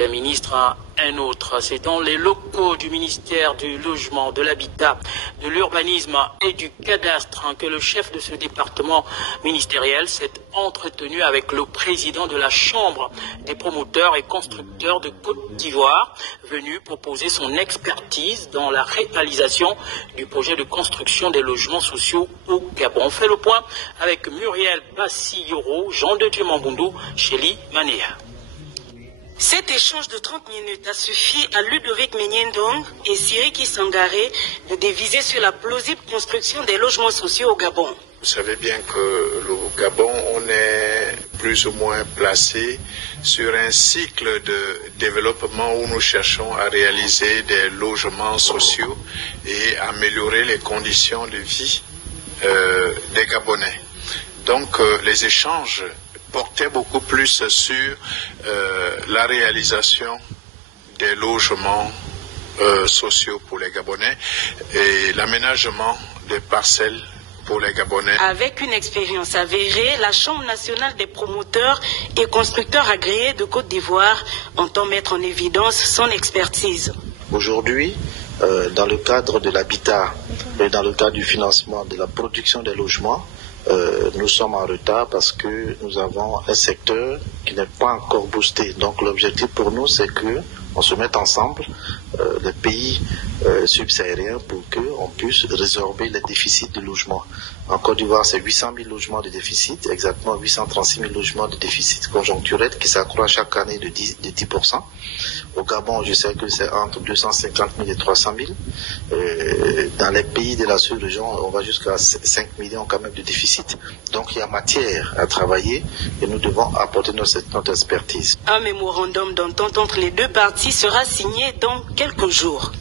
d'un ministre à un autre. C'est dans les locaux du ministère du Logement, de l'Habitat, de l'Urbanisme et du Cadastre que le chef de ce département ministériel s'est entretenu avec le président de la Chambre des promoteurs et constructeurs de Côte d'Ivoire, venu proposer son expertise dans la réalisation du projet de construction des logements sociaux au Gabon. On fait le point avec Muriel Bassiyoro, Jean de Dieu Mambundu, Chélie Manéa. Cet échange de 30 minutes a suffi à Ludovic Menyendong et Siriki Sangaré de déviser sur la plausible construction des logements sociaux au Gabon. Vous savez bien que le Gabon, on est plus ou moins placé sur un cycle de développement où nous cherchons à réaliser des logements sociaux et améliorer les conditions de vie des Gabonais. Donc les échanges portait beaucoup plus sur la réalisation des logements sociaux pour les Gabonais et l'aménagement des parcelles pour les Gabonais. Avec une expérience avérée, la Chambre nationale des promoteurs et constructeurs agréés de Côte d'Ivoire entend mettre en évidence son expertise. Aujourd'hui, dans le cadre de l'habitat et dans le cadre du financement de la production des logements, nous sommes en retard parce que nous avons un secteur qui n'est pas encore boosté. Donc l'objectif pour nous, c'est qu'on se mette ensemble, les pays subsahariens, pour qu'on puisse résorber les déficits de logements. En Côte d'Ivoire, c'est 800 000 logements de déficit, exactement 836 000 logements de déficit conjoncturel qui s'accroît chaque année de 10%. Au Gabon, je sais que c'est entre 250 000 et 300 000. Dans les pays de la sous-région, on va jusqu'à 5 millions quand même de déficit. Donc il y a matière à travailler et nous devons apporter notre expertise. Un mémorandum d'entente entre les deux parties sera signé dans quelques jours.